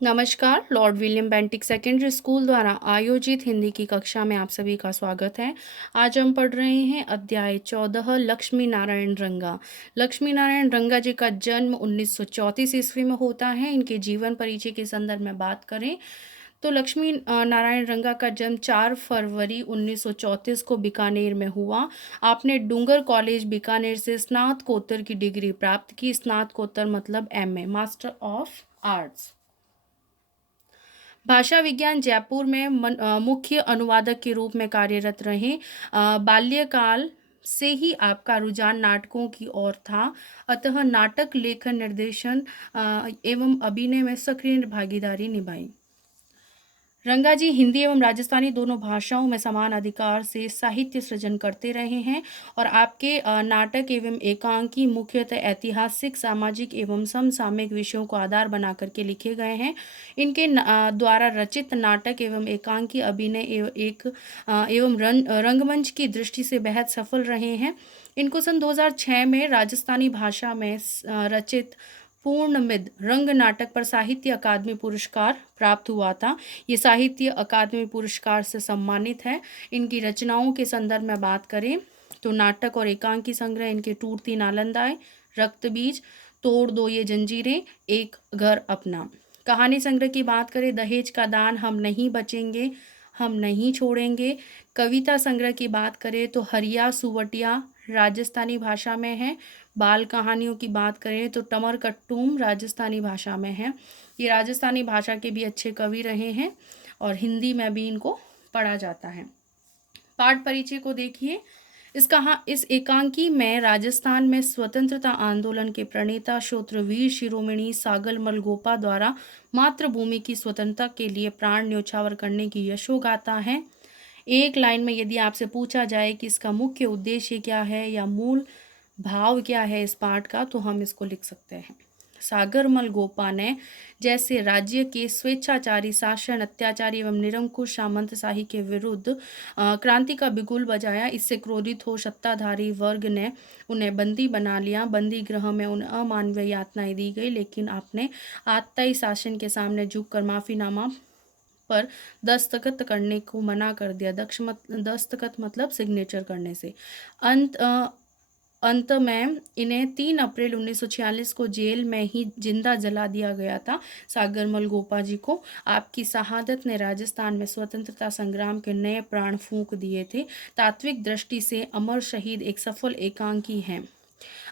नमस्कार, Lord William Bentinck secondary school द्वारा आयोजित हिंदी की कक्षा में आप सभी का स्वागत है। आज हम पढ़ रहे हैं अध्याय 14 लक्ष्मी नारायण रंगा। लक्ष्मी नारायण रंगा जी का जन्म 1934 ईस्वी में होता है। इनके जीवन परिचय के संदर्भ में बात करें तो लक्ष्मी नारायण रंगा का जन्म 4 फरवरी 1934 को बीकानेर में हुआ। आपने डूंगर कॉलेज बीकानेर से स्नातकोत्तर की डिग्री प्राप्त की। स्नातकोत्तर मतलब एमए, मास्टर ऑफ आर्ट्स। भाषा विज्ञान जयपुर में मुख्य अनुवादक के रूप में कार्यरत रहे। बाल्यकाल से ही आपका रुझान नाटकों की ओर था, अतः नाटक लेखन, निर्देशन एवं अभिनय में सक्रिय भागीदारी निभाई। रंगा जी हिंदी एवं राजस्थानी दोनों भाषाओं में समान अधिकार से साहित्य सृजन करते रहे हैं और आपके नाटक एवं एकांकी मुख्यतः ऐतिहासिक, सामाजिक एवं समसामयिक विषयों को आधार बना करके लिखे गए हैं। इनके द्वारा रचित नाटक एवं एकांकी अभिनय एवं रंगमंच की दृष्टि से बेहद सफल रहे हैं। इनको सन 2006 में राजस्थानी भाषा में रचित पूर्णमिद रंग नाटक पर साहित्य अकादमी पुरस्कार प्राप्त हुआ था। ये साहित्य अकादमी पुरस्कार से सम्मानित है। इनकी रचनाओं के संदर्भ में बात करें तो नाटक और एकांकी संग्रह इनके टूटती नालंदाएं, रक्त बीज, तोड़ दो ये जंजीरें, एक घर अपना। कहानी संग्रह की बात करें दहेज का दान, हम नहीं बचेंगे, हम नहीं छोड़ेंगे। कविता संग्रह की बात करें तो हरिया सुवटिया राजस्थानी भाषा में है। बाल कहानियों की बात करें तो टमर कट्टूम राजस्थानी भाषा में है। ये राजस्थानी भाषा के भी अच्छे कवि रहे हैं और हिंदी में भी इनको पढ़ा जाता है। पाठ परिचय को देखिए। इस एकांकी में राजस्थान में स्वतंत्रता आंदोलन के प्रणेता श्रोत्रवीर शिरोमणि सागरमल गोपा द्वारा मातृभूमि की स्वतंत्रता के लिए प्राण न्योछावर करने की यशोगाथा है। एक लाइन में यदि आपसे पूछा जाए कि इसका मुख्य उद्देश्य क्या है या मूल भाव क्या है इस पाठ का, तो हम इसको लिख सकते हैं। सागरमल गोपा ने जैसे राज्य के स्वेच्छाचारी शासन, अत्याचारी एवं निरंकुश सामंतशाही के विरुद्ध क्रांति का बिगुल बजाया, इससे क्रोधित हो सत्ताधारी वर्ग ने उन्हें बंदी बना लिया। बंदी गृह में उन्हें अमानवीय यातनाएं दी गई, लेकिन आपने आतताई शासन के सामने झुककर माफीनामा पर दस्तखत करने को मना कर दिया। दस्तखत मतलब सिग्नेचर करने से। अंत में इन्हें 3 अप्रैल 1946 को जेल में ही जिंदा जला दिया गया था। सागरमल गोपा जी को आपकी शहादत ने राजस्थान में स्वतंत्रता संग्राम के नए प्राण फूंक दिए थे। तात्विक दृष्टि से अमर शहीद एक सफल एकांकी हैं।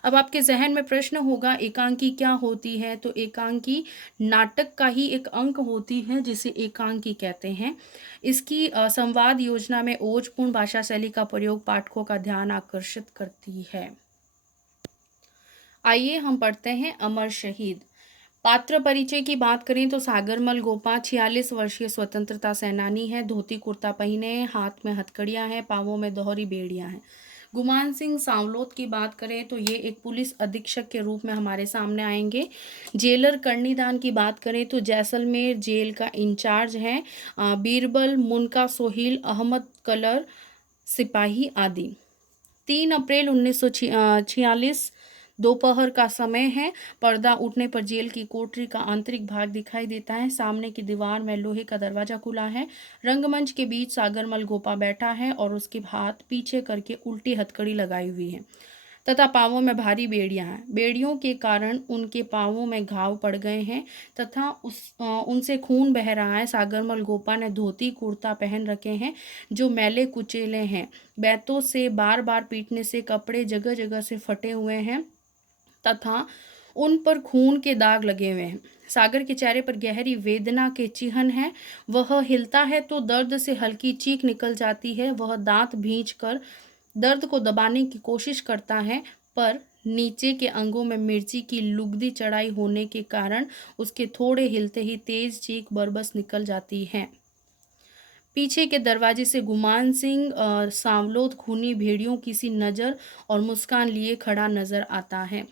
अब आपके जहन में प्रश्न होगा एकांकी क्या होती है, तो एकांकी नाटक का ही एक अंक होती है जिसे एकांकी कहते हैं। इसकी संवाद योजना में ओजपूर्ण भाषा शैली का प्रयोग पाठकों का ध्यान आकर्षित करती है। आइए हम पढ़ते हैं अमर शहीद। पात्र परिचय की बात करें तो सागरमल गोपा 46 वर्षीय स्वतंत्रता सेनानी है। धोती कुर्ता पहने हैं, हाथ में हथकड़ियां हैं, पांवों में दोहरी बेड़ियां हैं। गुमान सिंह सांवलोत की बात करें तो ये एक पुलिस अधीक्षक के रूप में हमारे सामने आएंगे। जेलर कर्णीदान की बात करें तो जैसलमेर जेल का इंचार्ज है। बीरबल, मुनका सोहिल, अहमद कलर सिपाही आदि। 3 अप्रैल 1946 दोपहर का समय है। पर्दा उठने पर जेल की कोठरी का आंतरिक भाग दिखाई देता है। सामने की दीवार में लोहे का दरवाजा खुला है। रंगमंच के बीच सागरमल गोपा बैठा है और उसके हाथ पीछे करके उल्टी हथकड़ी लगाई हुई है तथा पांवों में भारी बेड़ियां हैं। बेड़ियों के कारण उनके पांवों में घाव पड़ गए हैं तथा उनसे खून बह रहा है। सागरमल गोपा ने धोती कुर्ता पहन रखे हैं जो मैले कुचेले हैं। बैतों से बार बार पीटने से कपड़े जगह जगह से फटे हुए हैं तथा उन पर खून के दाग लगे हुए हैं। सागर के चेहरे पर गहरी वेदना के चिन्ह हैं। वह हिलता है तो दर्द से हल्की चीख निकल जाती है। वह दांत भींच कर दर्द को दबाने की कोशिश करता है, पर नीचे के अंगों में मिर्ची की लुगदी चढ़ाई होने के कारण उसके थोड़े हिलते ही तेज चीख बरबस निकल जाती है। पीछे के दरवाजे से गुमान सिंह सांवलोत खूनी भेड़ियों की सी नज़र और मुस्कान लिए खड़ा नजर आता है।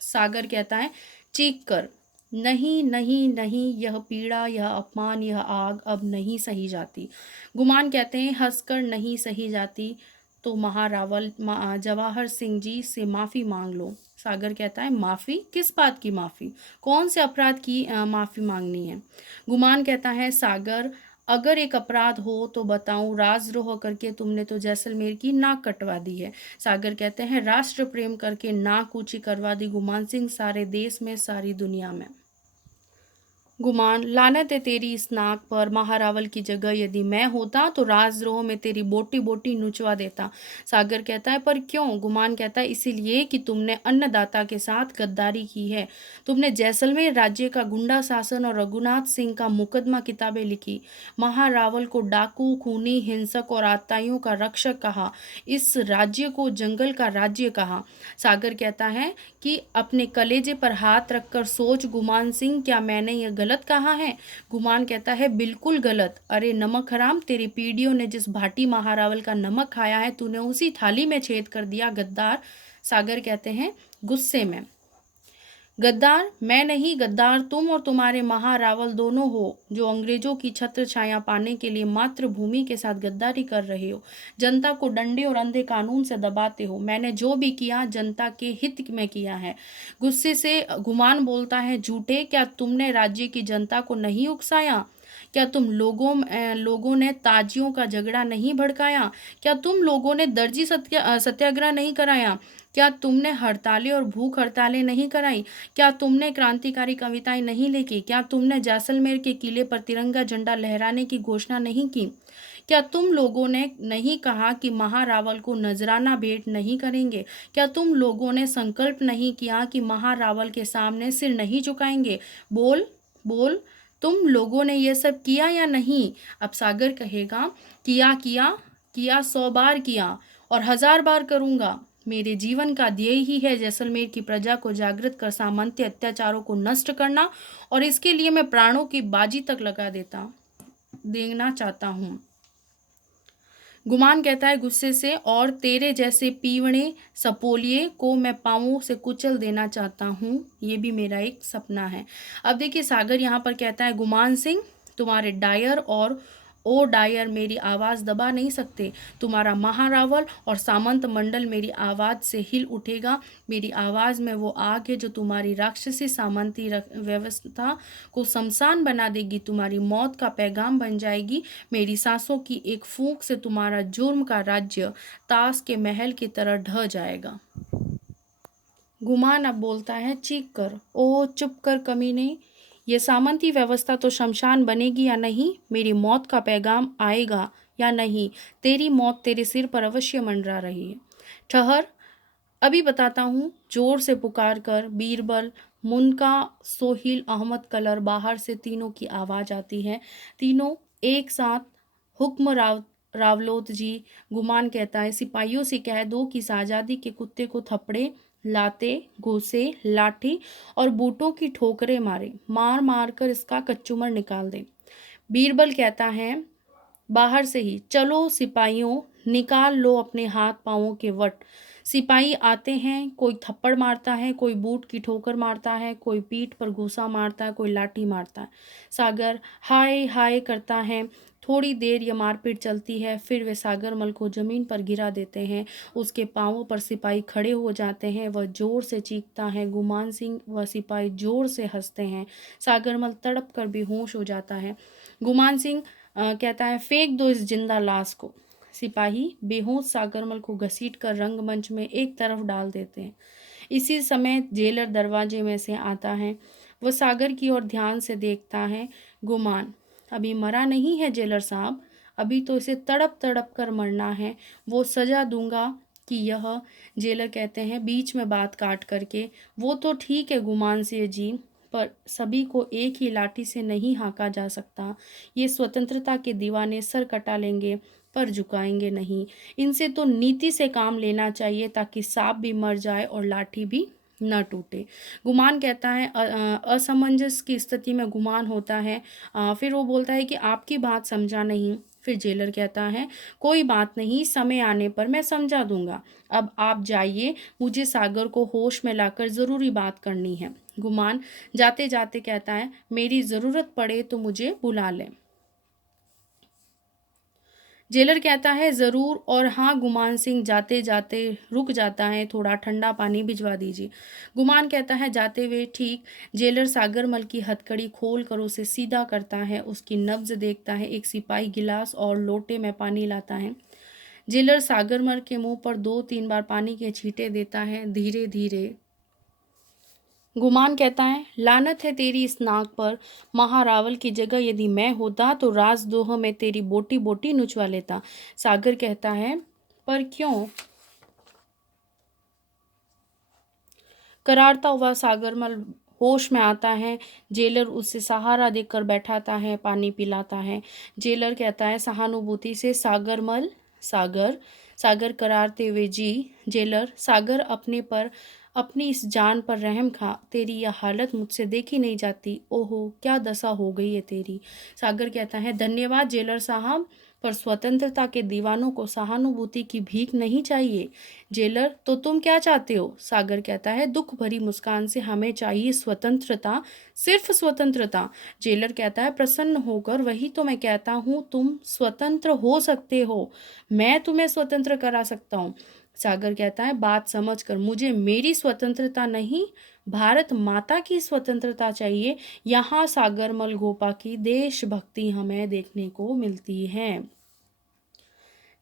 सागर कहता है चीख कर, नहीं नहीं नहीं, यह पीड़ा, यह अपमान, यह आग अब नहीं सही जाती। गुमान कहते हैं हंसकर, नहीं सही जाती। तो महारावल जवाहर सिंह जी से माफ़ी मांग लो। सागर कहता है माफ़ी, किस बात की माफ़ी, कौन से अपराध की माफ़ी मांगनी है। गुमान कहता है सागर, अगर एक अपराध हो तो बताऊं, राजद्रोह करके तुमने तो जैसलमेर की नाक कटवा दी है। सागर कहते हैं राष्ट्र प्रेम करके नाक ऊंची करवा दी गुमान सिंह, सारे देश में सारी दुनिया में। गुमान, लानत है तेरी इस नाक पर, महारावल की जगह यदि मैं होता तो राजद्रोह में तेरी बोटी बोटी नुचवा देता। सागर कहता है पर क्यों। गुमान कहता है इसीलिए कि तुमने अन्नदाता के साथ गद्दारी की है। तुमने जैसलमेर राज्य का गुंडा शासन और रघुनाथ सिंह का मुकदमा किताबें लिखी। महारावल को डाकू, खूनी, हिंसक और आतताइयों का रक्षक कहा। इस राज्य को जंगल का राज्य कहा। सागर कहता है कि अपने कलेजे पर हाथ रखकर सोच गुमान सिंह, क्या मैंने यह गलत कहा है। गुमान कहता है बिल्कुल गलत। अरे नमक हराम, तेरी पीढ़ियों ने जिस भाटी महारावल का नमक खाया है तूने उसी थाली में छेद कर दिया, गद्दार। सागर कहते हैं गुस्से में, गद्दार मैं नहीं, गद्दार तुम और तुम्हारे महारावल दोनों हो, जो अंग्रेजों की छत्र छाया पाने के लिए मातृभूमि के साथ गद्दारी कर रहे हो, जनता को डंडे और अंधे कानून से दबाते हो। मैंने जो भी किया जनता के हित में किया है। गुस्से से गुमान बोलता है झूठे, क्या तुमने राज्य की जनता को नहीं उकसाया। क्या तुम लोगों ने ताजियों का झगड़ा नहीं भड़काया। क्या तुम लोगों ने दर्जी सत्याग्रह नहीं कराया। क्या तुमने हड़तालें और भूख हड़तालें नहीं कराई। क्या तुमने क्रांतिकारी कविताएं नहीं लिखी। क्या तुमने जैसलमेर के किले पर तिरंगा झंडा लहराने की घोषणा नहीं की। क्या तुम लोगों ने नहीं कहा कि महारावल को नजराना भेंट नहीं करेंगे। क्या तुम लोगों ने संकल्प नहीं किया कि महारावल के सामने सिर नहीं झुकाएंगे। बोल बोल, तुम लोगों ने यह सब किया या नहीं। अब सागर कहेगा किया किया किया, 100 बार किया और 1000 बार करूंगा। मेरे जीवन का ध्येय ही है जैसलमेर की प्रजा को जागृत कर सामंती अत्याचारों को नष्ट करना, और इसके लिए मैं प्राणों की बाजी तक लगा देना चाहता हूँ। गुमान कहता है गुस्से से, और तेरे जैसे पीवणे सपोलिए को मैं पाँवों से कुचल देना चाहता हूँ, ये भी मेरा एक सपना है। अब देखिए सागर यहाँ पर कहता है गुमान सिंह, तुम्हारे डायर और ओ डायर मेरी आवाज़ दबा नहीं सकते। तुम्हारा महारावल और सामंत मंडल मेरी आवाज़ से हिल उठेगा। मेरी आवाज़ में वो आग है जो तुम्हारी राक्षसी सामंती व्यवस्था को शमशान बना देगी, तुम्हारी मौत का पैगाम बन जाएगी। मेरी सांसों की एक फूंक से तुम्हारा जुर्म का राज्य ताश के महल की तरह ढह जाएगा। गुमान अब बोलता है चीख कर, ओह चुप कर कमीने, ये सामंती व्यवस्था तो शमशान बनेगी या नहीं, मेरी मौत का पैगाम आएगा या नहीं, तेरी मौत तेरे सिर पर अवश्य मंडरा रही है। ठहर, अभी बताता हूँ, जोर से पुकार कर बीरबल, मुनका, सोहिल, अहमद कलर, बाहर से तीनों की आवाज़ आती है। तीनों एक साथ, हुक्म रावलोत जी। गुमान कहता है सिपाहियों से कह दो कि शाहजादी के कुत्ते को थप्पड़े, लाते, घूसे, लाठी और बूटों की ठोकरें मारे, मार मार कर इसका कच्चूमर निकाल दे। बीरबल कहता है बाहर से ही, चलो सिपाहियों, निकाल लो अपने हाथ पांवों के वट। सिपाही आते हैं, कोई थप्पड़ मारता है, कोई बूट की ठोकर मारता है, कोई पीठ पर घूसा मारता है, कोई लाठी मारता है। सागर हाय हाय करता है। थोड़ी देर यह मारपीट चलती है, फिर वे सागरमल को जमीन पर गिरा देते हैं। उसके पांवों पर सिपाही खड़े हो जाते हैं। वह जोर से चीखता है। गुमान सिंह व सिपाही जोर से हंसते हैं। सागरमल तड़प कर बेहोश हो जाता है। गुमान सिंह कहता है फेंक दो इस जिंदा लाश को। सिपाही बेहोश सागरमल को घसीट कर रंगमंच में एक तरफ डाल देते हैं। इसी समय जेलर दरवाजे में से आता है। वह सागर की ओर ध्यान से देखता है। गुमान, अभी मरा नहीं है जेलर साहब, अभी तो इसे तड़प तड़प कर मरना है, वो सजा दूंगा कि यह। जेलर कहते हैं बीच में बात काट करके, वो तो ठीक है गुमान सिंह जी, पर सभी को एक ही लाठी से नहीं हाँका जा सकता। ये स्वतंत्रता के दीवाने सर कटा लेंगे पर झुकाएंगे नहीं। इनसे तो नीति से काम लेना चाहिए ताकि सांप भी मर जाए और लाठी भी न टूटे। गुमान कहता है असमंजस की स्थिति में गुमान होता है। फिर वो बोलता है कि आपकी बात समझा नहीं। फिर जेलर कहता है कोई बात नहीं, समय आने पर मैं समझा दूंगा। अब आप जाइए, मुझे सागर को होश में लाकर ज़रूरी बात करनी है। गुमान जाते जाते कहता है मेरी ज़रूरत पड़े तो मुझे बुला लें। जेलर कहता है ज़रूर, और हाँ गुमान सिंह जाते जाते रुक जाता है, थोड़ा ठंडा पानी भिजवा दीजिए। गुमान कहता है जाते हुए ठीक। जेलर सागरमल की हथकड़ी खोल कर उसे सीधा करता है, उसकी नब्ज देखता है। एक सिपाही गिलास और लोटे में पानी लाता है। जेलर सागरमल के मुंह पर 2-3 बार पानी के छींटे देता है, धीरे धीरे। गुमान कहता है लानत है तेरी इस नाक पर। महारावल की जगह यदि मैं होता तो राजद्रोह में तेरी बोटी बोटी नुचवा लेता। सागर कहता है पर क्यों? करारता हुआ सागरमल होश में आता है। जेलर उसे सहारा देकर बैठाता है, पानी पिलाता है। जेलर कहता है सहानुभूति से सागरमल। सागर। सागर करारते हुए जी। जेलर सागर अपने पर, अपनी इस जान पर रहम खा। तेरी यह हालत मुझसे देखी नहीं जाती। ओहो क्या दशा हो गई है तेरी। सागर कहता है धन्यवाद जेलर साहब, पर स्वतंत्रता के दीवानों को सहानुभूति की भीख नहीं चाहिए। जेलर तो तुम क्या चाहते हो? सागर कहता है दुख भरी मुस्कान से हमें चाहिए स्वतंत्रता, सिर्फ स्वतंत्रता। जेलर कहता है प्रसन्न होकर, वही तो मैं कहता हूँ, तुम स्वतंत्र हो सकते हो, मैं तुम्हें स्वतंत्र करा सकता हूँ। सागर कहता है बात समझकर, मुझे मेरी स्वतंत्रता नहीं, भारत माता की स्वतंत्रता चाहिए। यहाँ सागरमल गोपा की देशभक्ति हमें देखने को मिलती है।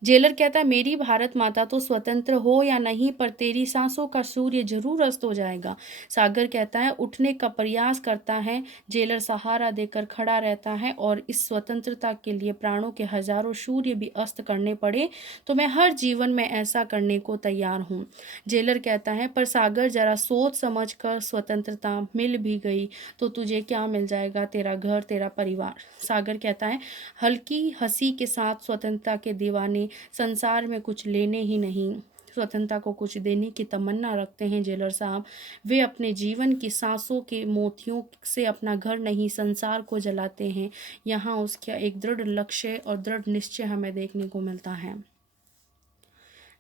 जेलर कहता है मेरी भारत माता तो स्वतंत्र हो या नहीं, पर तेरी सांसों का सूर्य जरूर अस्त हो जाएगा। सागर कहता है उठने का प्रयास करता है। जेलर सहारा देकर खड़ा रहता है, और इस स्वतंत्रता के लिए प्राणों के हजारों सूर्य भी अस्त करने पड़े तो मैं हर जीवन में ऐसा करने को तैयार हूँ। जेलर कहता है पर सागर जरा सोच समझ कर, स्वतंत्रता मिल भी गई तो तुझे क्या मिल जाएगा? तेरा घर, तेरा परिवार। सागर कहता है हल्की हंसी के साथ, स्वतंत्रता के दीवाने संसार में कुछ लेने ही नहीं, स्वतंत्रता को कुछ देने की तमन्ना रखते हैं जेलर साहब। वे अपने जीवन की सांसों के मोतियों से अपना घर नहीं, संसार को जलाते हैं। यहाँ उसका एक दृढ़ लक्ष्य और दृढ़ निश्चय हमें देखने को मिलता है।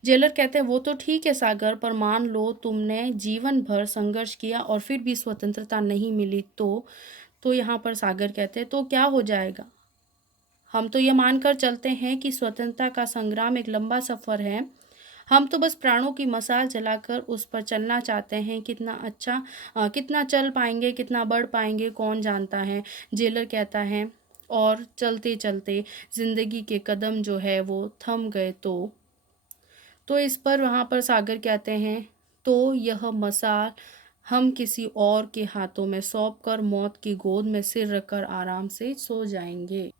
जेलर कहते हैं वो तो ठीक है सागर, पर मान लो तुमने जीवन भर संघर्ष किया और फिर भी स्वतंत्रता नहीं मिली तो यहाँ पर सागर कहते हैं तो क्या हो जाएगा? हम तो ये मानकर चलते हैं कि स्वतंत्रता का संग्राम एक लंबा सफ़र है। हम तो बस प्राणों की मशाल जलाकर उस पर चलना चाहते हैं। कितना चल पाएंगे, कितना बढ़ पाएंगे, कौन जानता है। जेलर कहता है और चलते चलते जिंदगी के कदम जो है वो थम गए तो इस पर वहाँ पर सागर कहते हैं तो यह मशाल हम किसी और के हाथों में सौंप कर मौत की गोद में सिर रखकर आराम से सो जाएंगे।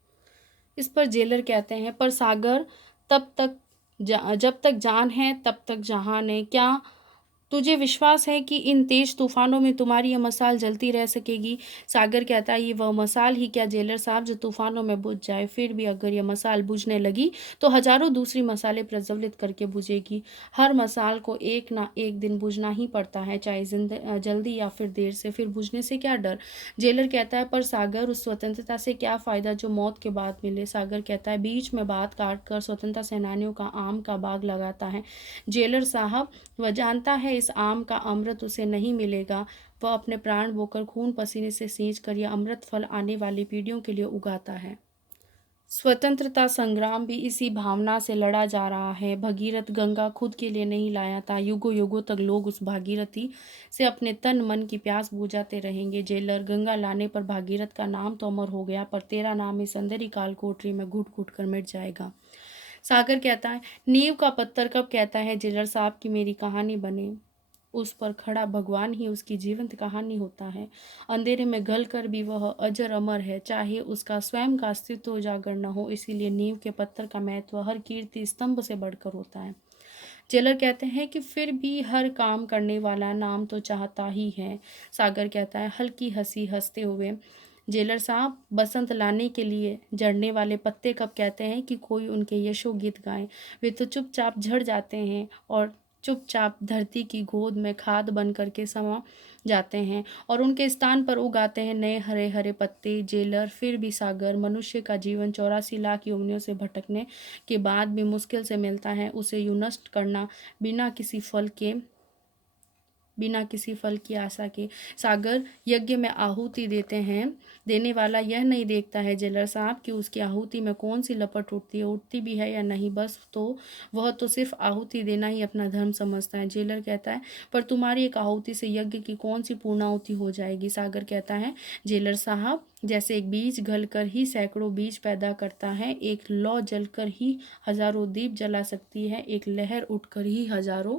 इस पर जेलर कहते हैं पर सागर, तब तक जब तक जान है तब तक जहान है। क्या तुझे विश्वास है कि इन तेज तूफानों में तुम्हारी यह मशाल जलती रह सकेगी? सागर कहता है ये वह मशाल ही क्या जेलर साहब जो तूफानों में बुझ जाए? फिर भी अगर यह मशाल बुझने लगी तो हजारों दूसरी मशालें प्रज्वलित करके बुझेगी। हर मशाल को एक ना एक दिन बुझना ही पड़ता है, चाहे जल्दी या फिर देर से। फिर बुझने से क्या डर? जेलर कहता है पर सागर, उस स्वतंत्रता से क्या फायदा जो मौत के बाद मिले? सागर कहता है बीच में बात काट कर स्वतंत्रता सेनानियों का आम का बाग लगाता है जेलर साहब। वह जानता है इस आम का अमृत उसे नहीं मिलेगा। वह अपने प्राण बोकर, खून पसीने से सींच कर यह अमृत फल आने वाली पीढ़ियों के लिए उगाता है। स्वतंत्रता संग्राम भी इसी भावना से लड़ा जा रहा है। भगीरथ गंगा खुद के लिए नहीं लाया था, युगों युगों तक लोग उस भागीरथी से अपने तन मन की प्यास बुझाते रहेंगे। जेलर गंगा लाने पर भागीरथ का नाम तो अमर हो गया, पर तेरा नाम इस अंधेरी काल कोठरी में घुट घुट कर मिट जाएगा। सागर कहता है नींव का पत्थर कब कहता है जेलर साहब की मेरी कहानी बने? उस पर खड़ा भगवान ही उसकी जीवंत कहानी होता है। अंधेरे में घल कर भी वह अजर अमर है, चाहे उसका स्वयं का अस्तित्व उजागर न हो। इसीलिए नींव के पत्थर का महत्व हर कीर्ति स्तंभ से बढ़कर होता है। जेलर कहते हैं कि फिर भी हर काम करने वाला नाम तो चाहता ही है। सागर कहता है हल्की हंसी हंसते हुए, जेलर साहब बसंत लाने के लिए झड़ने वाले पत्ते कब कहते हैं कि कोई उनके यशो गीत गाए? वे तो चुपचाप झड़ जाते हैं और चुपचाप धरती की गोद में खाद बन करके समा जाते हैं, और उनके स्थान पर उगाते हैं नए हरे हरे पत्ते। जेलर फिर भी सागर, मनुष्य का जीवन 84 लाख योनियों से भटकने के बाद भी मुश्किल से मिलता है। उसे यूं नष्ट करना बिना किसी फल के बिना किसी फल की आशा के। सागर यज्ञ में आहुति देने वाला यह नहीं देखता है जेलर साहब कि उसकी आहुति में कौन सी लपट उठती है, उठती भी है या नहीं, बस तो वह तो सिर्फ आहुति देना ही अपना धर्म समझता है। जेलर कहता है, पर तुम्हारी एक आहुति से यज्ञ की कौन सी पूर्णाहुति हो जाएगी। सागर कहता है, जेलर साहब, जैसे एक बीज गलकर ही सैकड़ों बीज पैदा करता है, एक लौ जलकर ही हजारों दीप जला सकती है, एक लहर उठकर ही हजारों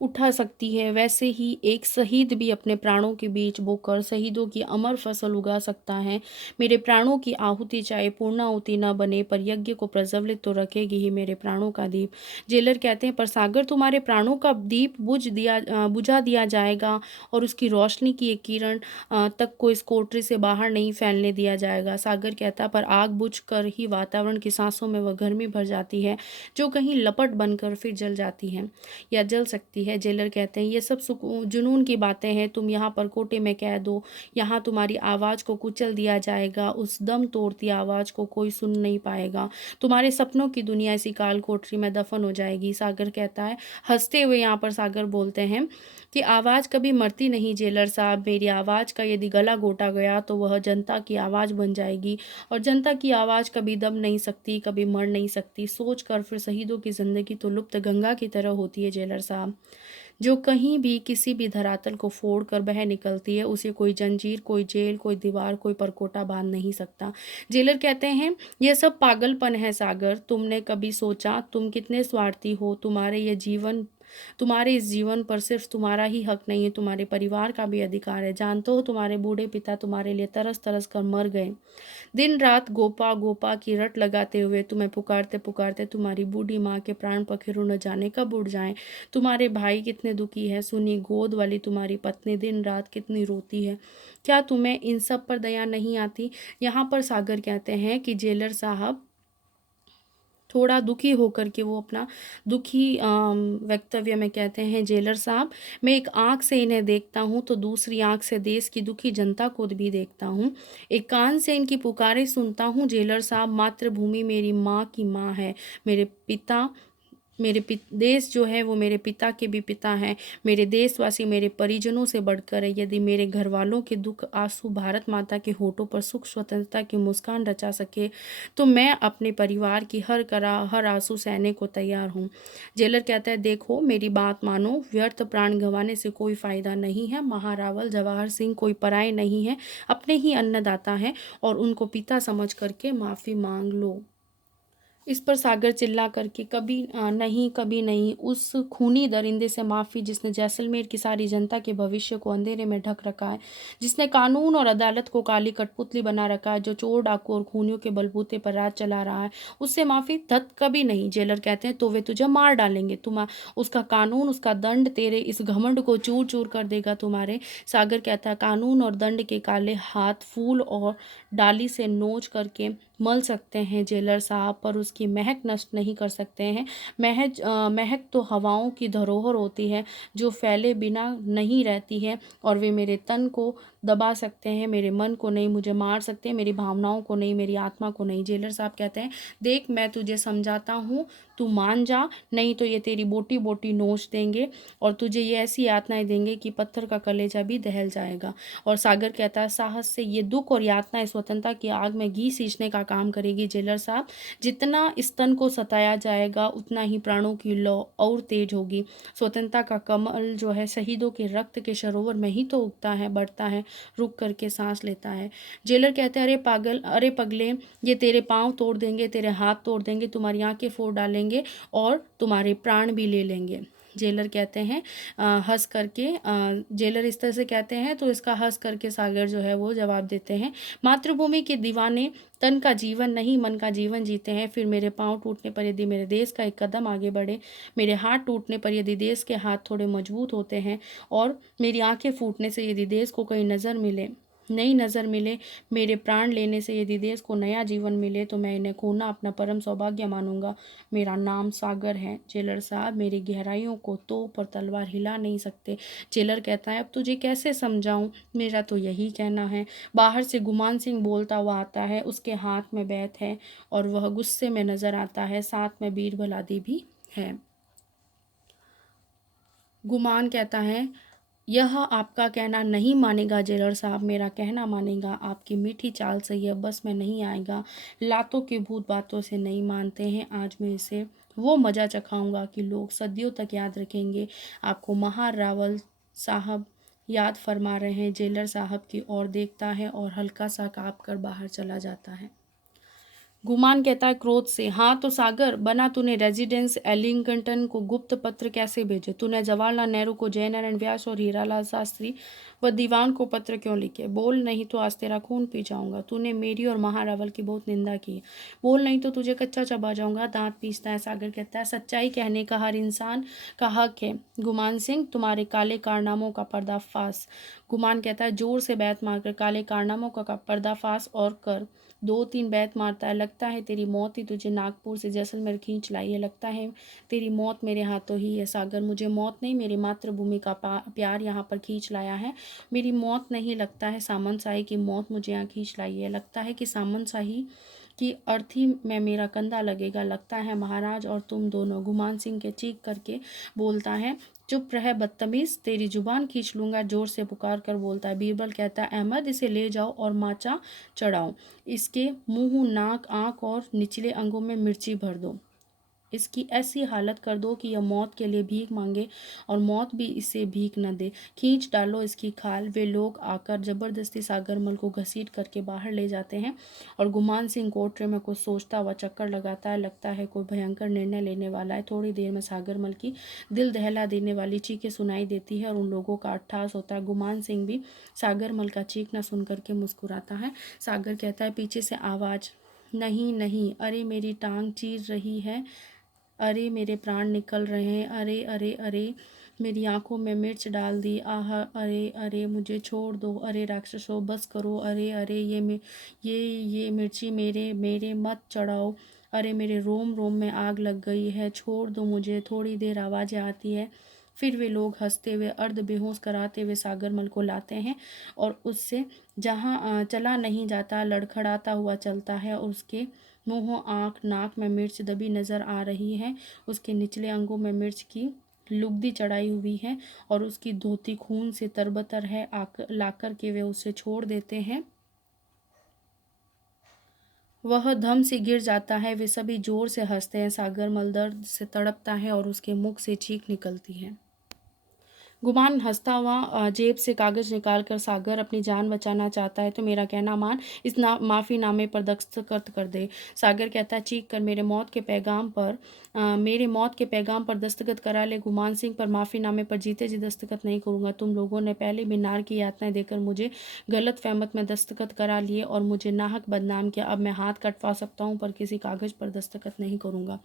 उठा सकती है, वैसे ही एक शहीद भी अपने प्राणों के बीच बोकर शहीदों की अमर फसल उगा सकता है। मेरे प्राणों की आहुति चाहे पूर्णाहुति न बने, पर यज्ञ को प्रज्वलित तो रखेगी ही मेरे प्राणों का दीप। जेलर कहते हैं, पर सागर, तुम्हारे प्राणों का दीप बुझा दिया जाएगा और उसकी रोशनी की एक किरण तक को इस कोठरी से बाहर नहीं फैलने दिया जाएगा। सागर कहता, पर आग बुझ कर ही वातावरण की सांसों में वह गर्मी भर जाती है, जो कहीं लपट बनकर फिर जल जाती है या जल सकती है। जेलर कहते हैं, ये सब जुनून की बातें हैं, तुम यहाँ पर कोटे में कैद हो, यहाँ तुम्हारी आवाज़ को कुचल दिया जाएगा, उस दम तोड़ती आवाज़ को कोई सुन नहीं पाएगा, तुम्हारे सपनों की दुनिया इसी काल कोठरी में दफन हो जाएगी। सागर कहता है, हंसते हुए यहाँ पर सागर बोलते हैं कि आवाज़ कभी मरती नहीं जेलर साहब, मेरी आवाज़ का यदि गला घोटा गया तो वह जनता की आवाज़ बन जाएगी, और जनता की आवाज़ कभी दम नहीं सकती, कभी मर नहीं सकती। सोच कर फिर शहीदों की ज़िंदगी तो लुप्त गंगा की तरह होती है जेलर साहब, जो कहीं भी किसी भी धरातल को फोड़ कर बह निकलती है, उसे कोई जंजीर, कोई जेल, कोई दीवार, कोई परकोटा बांध नहीं सकता। जेलर कहते हैं, यह सब पागलपन है सागर, तुमने कभी सोचा तुम कितने स्वार्थी हो, तुम्हारे इस जीवन पर सिर्फ तुम्हारा ही हक नहीं है, तुम्हारे परिवार का भी अधिकार है। जानते हो, तुम्हारे बूढ़े पिता तुम्हारे लिए तरस तरस कर मर गए, दिन रात गोपा गोपा की रट लगाते हुए तुम्हें पुकारते पुकारते तुम्हारी बूढ़ी माँ के प्राण पखेरु न जाने कब उड़ जाएं। तुम्हारे भाई कितने दुखी है, सुनी गोद वाली तुम्हारी पत्नी दिन रात कितनी रोती है, क्या तुम्हें इन सब पर दया नहीं आती। यहाँ पर सागर कहते हैं कि जेलर साहब थोड़ा दुखी होकर के वो अपना दुखी वक्तव्य में कहते हैं, जेलर साहब, मैं एक आंख से इन्हें देखता हूँ तो दूसरी आंख से देश की दुखी जनता को भी देखता हूँ, एक कान से इनकी पुकारें सुनता हूँ। जेलर साहब, मातृभूमि मेरी माँ की माँ है, देश जो है वो मेरे पिता के भी पिता हैं, मेरे देशवासी मेरे परिजनों से बढ़कर है। यदि मेरे घर वालों के दुख आंसू भारत माता के होठों पर सुख स्वतंत्रता की मुस्कान रचा सके, तो मैं अपने परिवार की हर आंसू सहने को तैयार हूँ। जेलर कहता है, देखो मेरी बात मानो, व्यर्थ प्राण गंवाने से कोई फायदा नहीं है। महारावल जवाहर सिंह कोई पराये नहीं है, अपने ही अन्नदाता है, और उनको पिता समझ करके माफ़ी मांग लो। इस पर सागर चिल्ला करके, कभी नहीं, उस खूनी दरिंदे से माफ़ी जिसने जैसलमेर की सारी जनता के भविष्य को अंधेरे में ढक रखा है, जिसने कानून और अदालत को काली कठपुतली बना रखा है, जो चोर डाकू और खूनियों के बलबूते पर राज चला रहा है, उससे माफ़ी तत् कभी नहीं। जेलर कहते हैं, तो वे तुझे मार डालेंगे, उसका कानून, उसका दंड तेरे इस घमंड को चूर चूर कर देगा तुम्हारे। सागर कहता है, कानून और दंड के काले हाथ फूल और डाली से नोच करके मल सकते हैं जेलर साहब, पर उसकी महक नष्ट नहीं कर सकते हैं। महक तो हवाओं की धरोहर होती है, जो फैले बिना नहीं रहती है, और वे मेरे तन को दबा सकते हैं, मेरे मन को नहीं, मुझे मार सकते हैं, मेरी भावनाओं को नहीं, मेरी आत्मा को नहीं। जेलर साहब कहते हैं, देख मैं तुझे समझाता हूँ, तू मान जा, नहीं तो ये तेरी बोटी बोटी नोच देंगे और तुझे ये ऐसी यातनाएं देंगे कि पत्थर का कलेजा भी दहल जाएगा। और सागर कहता है, साहस से ये दुख और यातनाएं स्वतंत्रता की आग में घी सींचने का काम करेगी जेलर साहब, जितना स्तन को सताया जाएगा उतना ही प्राणों की लौ और तेज होगी। स्वतंत्रता का कमल जो है शहीदों के रक्त के सरोवर में ही तो उगता है, बढ़ता है, रुक करके सांस लेता है। जेलर कहते हैं, अरे पागल, अरे पगले, ये तेरे पाँव तोड़ देंगे, तेरे हाथ तोड़ देंगे, तुम्हारी आंखें फोड़ डालेंगे और तुम्हारे प्राण भी ले लेंगे। जेलर कहते हैं हंस करके, जेलर इस तरह से कहते हैं तो इसका हंस करके सागर जो है वो जवाब देते हैं, मातृभूमि के दीवाने तन का जीवन नहीं मन का जीवन जीते हैं। फिर मेरे पाँव टूटने पर यदि मेरे देश का एक कदम आगे बढ़े, मेरे हाथ टूटने पर यदि देश के हाथ थोड़े मजबूत होते हैं, और मेरी आंखें फूटने से यदि देश को कहीं नई नज़र मिले, मेरे प्राण लेने से यदि देश को नया जीवन मिले, तो मैं इन्हें खोना अपना परम सौभाग्य मानूंगा। मेरा नाम सागर है। जेलर साहब, मेरी गहराइयों को तोप और तलवार हिला नहीं सकते। जेलर कहता है, अब तुझे कैसे समझाऊं, मेरा तो यही कहना है। बाहर से गुमान सिंह बोलता हुआ आता है, उसके हाथ में बैत है और वह गुस्से में नजर आता है, साथ में बीरबल आदि भी है। गुमान कहता है, यह आपका कहना नहीं मानेगा जेलर साहब, मेरा कहना मानेगा। आपकी मीठी चाल सही है, बस में नहीं आएगा। लातों के भूत बातों से नहीं मानते हैं। आज मैं इसे वो मज़ा चखाऊंगा कि लोग सदियों तक याद रखेंगे आपको। महार रावल साहब याद फरमा रहे हैं। जेलर साहब की ओर देखता है और हल्का सा काँप कर बाहर चला जाता है। गुमान कहता है क्रोध से, हाँ तो सागर बना तूने रेजिडेंस एलिंगटन को गुप्त पत्र कैसे भेजे? तूने जवाहरलाल नेहरू को, जयनारायण व्यास और हीरालाल शास्त्री व दीवान को पत्र क्यों लिखे? बोल, नहीं तो आज तेरा खून पी जाऊंगा। तूने मेरी और महारावल की बहुत निंदा की है। बोल, नहीं तो तुझे कच्चा चबा जाऊंगा। दांत पीसता है सागर कहता है, सच्चाई कहने का हर इंसान का हक है गुमान सिंह। तुम्हारे काले कारनामों का पर्दाफाश। गुमान कहता है जोर से बैत मारकर, काले कारनामों का पर्दाफाश और कर। दो तीन बैत मारता है। लगता है तेरी मौत ही तुझे नागपुर से जैसलमेर खींच लाई है। लगता है तेरी मौत मेरे हाथों ही है सागर। मुझे मौत नहीं, मेरी मातृभूमि का प्यार यहाँ पर खींच लाया है। मेरी मौत नहीं, लगता है सामन शाही की मौत मुझे यहाँ खींच लाई है। लगता है कि सामन शाही की अर्थी में मेरा कंधा लगेगा। लगता है महाराज और तुम दोनों। गुमान सिंह के चीख करके बोलता है, चुप रह बदतमीज, तेरी जुबान खींच लूंगा। जोर से पुकार कर बोलता है। बीरबल कहता है, अहमद इसे ले जाओ और माचा चढ़ाओ। इसके मुंह, नाक, आंख और निचले अंगों में मिर्ची भर दो। इसकी ऐसी हालत कर दो कि यह मौत के लिए भीख मांगे और मौत भी इसे भीख न दे। खींच डालो इसकी खाल। वे लोग आकर जबरदस्ती सागरमल को घसीट करके बाहर ले जाते हैं और गुमान सिंह कोठरी में कुछ सोचता हुआ चक्कर लगाता है। लगता है कोई भयंकर निर्णय लेने वाला है। थोड़ी देर में सागरमल की दिल दहला देने वाली चीखें सुनाई देती है और उन लोगों का अट्ठास होता है। गुमान सिंह भी सागरमल का चीखना सुन करके मुस्कुराता है। सागर कहता है, पीछे से आवाज़, नहीं नहीं, अरे मेरी टांग चीर रही है, अरे मेरे प्राण निकल रहे हैं, अरे अरे अरे मेरी आंखों में मिर्च डाल दी, आह अरे अरे मुझे छोड़ दो, अरे राक्षसों बस करो, अरे अरे ये मिर्ची मेरे मेरे मत चढ़ाओ, अरे मेरे रोम रोम में आग लग गई है, छोड़ दो मुझे। थोड़ी देर आवाज़ें आती है, फिर वे लोग हंसते हुए अर्ध बेहोश कराते हुए सागरमल को लाते हैं और उससे जहाँ चला नहीं जाता लड़खड़ाता हुआ चलता है और उसके मुंह, आँख, नाक में मिर्च दबी नज़र आ रही है। उसके निचले अंगों में मिर्च की लुगदी चढ़ाई हुई है और उसकी धोती खून से तरबतर है। लाकर के वे उसे छोड़ देते हैं। वह धम से गिर जाता है। वे सभी जोर से हंसते हैं। सागरमल दर्द से तड़पता है और उसके मुख से चीख निकलती है। गुमान हंसता हुआ जेब से कागज़ निकाल कर, सागर अपनी जान बचाना चाहता है तो मेरा कहना मान, इस माफ़ीनामे पर दस्तखत कर दे। सागर कहता है, चीख कर मेरे मौत के पैगाम पर दस्तखत करा ले। गुमान सिंह पर माफ़ीनामे पर जीते जी दस्तखत नहीं करूँगा। तुम लोगों ने पहले भी नार की यातनाएं देकर मुझे गलत फहमत में दस्तखत करा लिए और मुझे नाहक बदनाम किया। अब मैं हाथ कटवा सकता हूँ पर किसी कागज़ पर दस्तखत नहीं करूँगा।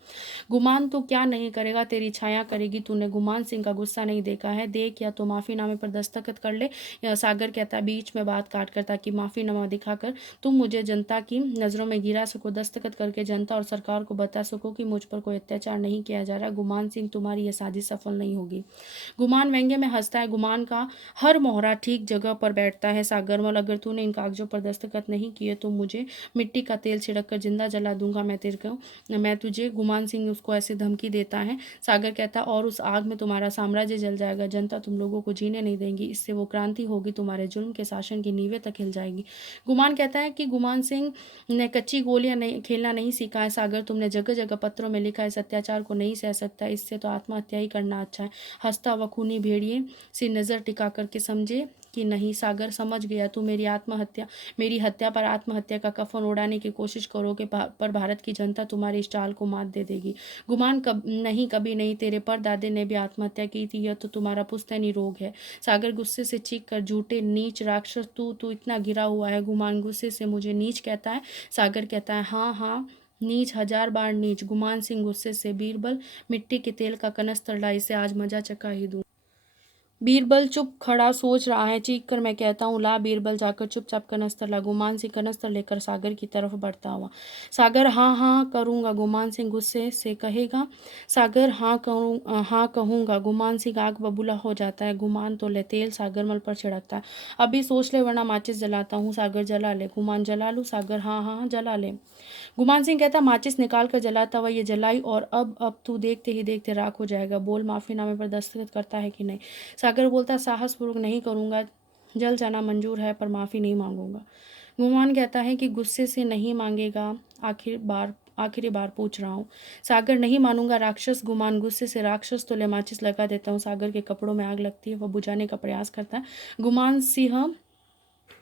गुमान तू क्या नहीं करेगा, तेरी छाया करेगी। तूने गुमान सिंह का गुस्सा नहीं देखा है, देख, या तो माफ़ीनामे पर दस्तखत कर ले। या सागर कहता है बीच में बात काट कर, ताकि माफ़ीनामा दिखाकर तुम मुझे जनता की नज़रों में गिरा सको, दस्तखत करके जनता और सरकार को बता सको कि मुझ पर कोई अत्याचार नहीं किया जा रहा। गुमान सिंह, तुम्हारी यह साजिश सफल नहीं होगी। गुमान व्यंग्य में हंसता है। गुमान का हर मोहरा ठीक जगह पर बैठता है। सागरमल, अगर तूने इन कागजों पर दस्तखत नहीं किए तो मुझे मिट्टी का तेल छिड़क कर जिंदा जला दूंगा मैं तुझे। गुमान सिंह उसको ऐसे धमकी देता है। सागर कहता, और उस आग में तुम्हारा साम्राज्य जल जाएगा, जनता तुम लोगों को जीने नहीं देंगी, इससे वो क्रांति होगी, तुम्हारे जुल्म के शासन की नींवें तक हिल जाएगी। गुमान कहता है कि गुमान सिंह ने कच्ची गोलियां नहीं खेलना नहीं सीखा है। सागर, तुमने जगह जगह पत्रों में लिखा है इस अत्याचार को नहीं सह सकता, इससे तो आत्महत्या ही करना अच्छा है। हंसता हुआ खूनी भेड़िए से नज़र टिका करके, समझे कि नहीं? सागर, समझ गया, तू मेरी हत्या पर आत्महत्या का कफन उड़ाने की कोशिश करोगे पर भारत की जनता तुम्हारी इस चाल को मात दे देगी। गुमान, कभी नहीं, तेरे परदादे ने भी आत्महत्या की थी, यह तो तुम्हारा पुश्तैनी रोग है। सागर गुस्से से चीख कर, झूठे नीच राक्षस, तू इतना गिरा हुआ है। गुमान गुस्से से, मुझे नीच कहता है? सागर कहता है, हाँ हाँ नीच, 1000 बार नीच। गुमान सिंह गुस्से से, बीरबल मिट्टी के तेल का कनस्तर ला, इसे आज मजा चखा ही दूं। बीरबल चुप खड़ा सोच रहा है। चीख कर मैं कहता हूँ, ला। बीरबल जाकर चुपचाप कनस्तर ला। गुमान सिंह कनस्तर लेकर सागर की तरफ बढ़ता हुआ। सागर, हाँ हाँ करूँगा। गुमान सिंह गुस्से से कहेगा। सागर, हाँ कहूँगा। गुमान सिंह आग बबूला हो जाता है। गुमान तो ले तेल, सागरमल पर छिड़कता है। अभी सोच ले वरना माचिस जलाता हूँ। सागर, जला ले। गुमान, जला लूँ? सागर, हाँ हाँ जला ले। गुमान सिंह कहता, माचिस निकाल कर जलाता हुआ, ये जलाई और अब तू देखते ही देखते राख हो जाएगा। बोल, माफीनामे पर दस्तखत करता है कि नहीं? सागर बोलता है साहसपूर्वक नहीं करूँगा, जल जाना मंजूर है पर माफ़ी नहीं मांगूंगा। गुमान कहता है कि गुस्से से नहीं मांगेगा, आखिरी बार पूछ रहा हूँ। सागर नहीं मानूंगा राक्षस। गुमान गुस्से से राक्षस तो ले माचिस लगा देता हूँ। सागर के कपड़ों में आग लगती है, वह बुझाने का प्रयास करता है। गुमान सिंह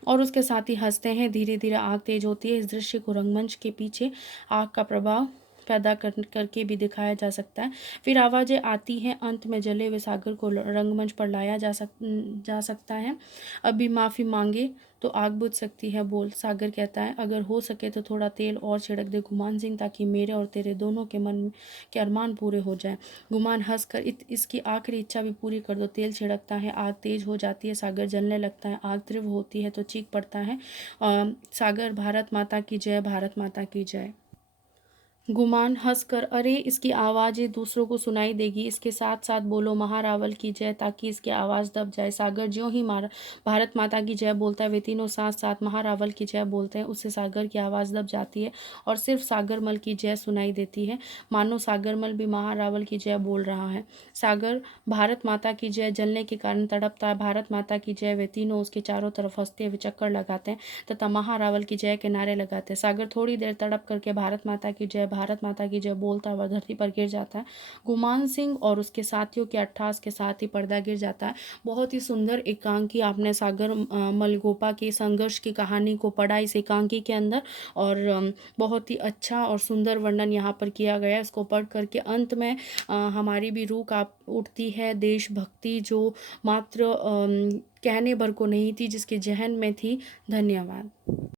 और उसके साथी हंसते हैं। धीरे धीरे आग तेज होती है। इस दृश्य को रंगमंच के पीछे आग का प्रभाव पैदा करके भी दिखाया जा सकता है। फिर आवाज़ें आती हैं। अंत में जले हुए सागर को रंगमंच पर लाया जा सकता है। अभी माफ़ी मांगे तो आग बुझ सकती है। बोल, सागर कहता है, अगर हो सके तो थोड़ा तेल और छिड़क दे गुमान सिंह, ताकि मेरे और तेरे दोनों के मन के अरमान पूरे हो जाएं। गुमान हंसकर, इसकी आखिरी इच्छा भी पूरी कर दो। तेल छिड़कता है, आग तेज हो जाती है, सागर जलने लगता है। आग तीव्र होती है तो चीख पड़ता है, सागर, भारत माता की जय, भारत माता की जय। गुमान हंसकर, अरे इसकी आवाज़ें दूसरों को सुनाई देगी, इसके साथ साथ बोलो महारावल की जय, ताकि इसकी आवाज़ दब जाए। सागर ज्यों ही भारत माता की जय बोलता है, वे तीनों साथ साथ महारावल की जय बोलते हैं। उससे सागर की आवाज़ दब जाती है और सिर्फ सागरमल की जय सुनाई देती है, मानो सागरमल भी महारावल की जय बोल रहा है। सागर भारत माता की जय जलने के कारण तड़पता है। भारत माता की जय, वे तीनों उसके चारों तरफ हंसते हुए चक्कर लगाते हैं तथा महारावल की जय के नारे लगाते हैं। सागर थोड़ी देर तड़प करके भारत माता की जय, भारत माता की जय बोलता हुआ धरती पर गिर जाता है। गुमान सिंह और उसके साथियों के अट्ठास के साथ ही पर्दा गिर जाता है। बहुत ही सुंदर एकांकी, आपने सागर मलगोपा के संघर्ष की कहानी को पढ़ा इस एकांकी के अंदर, और बहुत ही अच्छा और सुंदर वर्णन यहाँ पर किया गया है। इसको पढ़ करके अंत में हमारी भी रूह कांप उठती है। देशभक्ति जो मात्र कहने भर को नहीं थी, जिसके जहन में थी। धन्यवाद।